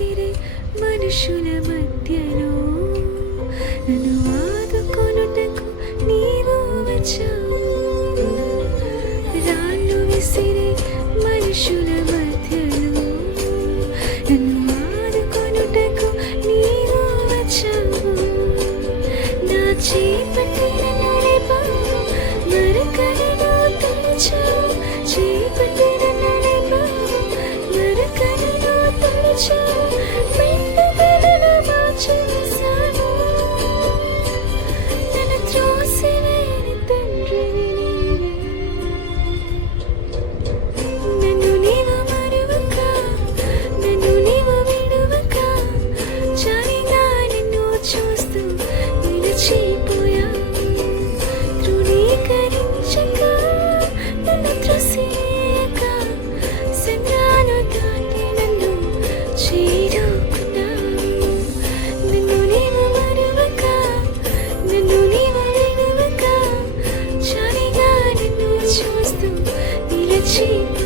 విసిరే మనుషుల మధ్యలో నన్ను ఆదుకొనుటకు నీవు వచ్చావు. రాళ్ళు విసిరే మనుషుల మధ్యలో నన్ను ఆదుకొనుటకు నీవు వచ్చావు. నా చేపట్టి నన్ను లేపావు, మరకలను తుడిచావు. చేపట్టి నన్ను లేపావు, మరకలను తుడిచావు. మెండుదలను మార్చివేశావు. నన్ను త్రోసివేయని తండ్రివి నీవే. నన్ను నీవు మరువక, నన్ను నీవు విడువక, జాలిగా నిన్ను చూస్తూ నిలిచిపోయావు. తృణీకరించక, నన్ను త్రోసివేయక, సంద్రాలు దాటి నన్ను చేరుకున్నావు. నన్ను నీవు మరువక, నన్ను నీవు విడువక, జాలిగా నిన్ను చూస్తూ నిలిచిపోయావు.